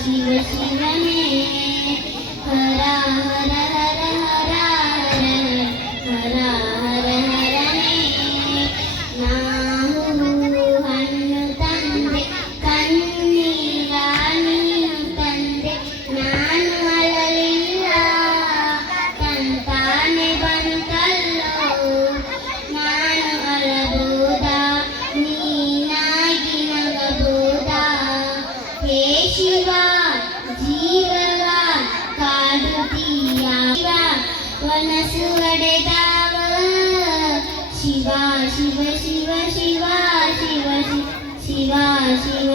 ಶಿವನೇ ಹರ ಹರ ಹರ ಹರ ಹರ ಹರ ಹರನೇ. ನಾವು ಹಣ್ಣು ತಂದೆ ಕಣ್ಣೀರ ನೀನು ತಂದೆ, ನಾನು ಅಳಲಿಲ್ಲ ತಂತಾನೆ ಬಂತಲ್ಲೋ. ನಾನು ಅಳಬಹುದಾ ನೀನಾಗಿ ನಗಬಹುದಾ? ಹೇ ಶಿವ ಜೀವವ ಕಾಡುತ್ತೀಯ, ಮನಸ್ಸು ಒಡೆದಾವ. ಶಿವ ಶಿವ ಶಿವ ಶಿವ ಶಿವ ಶಿವ ಶಿವ ಶಿವ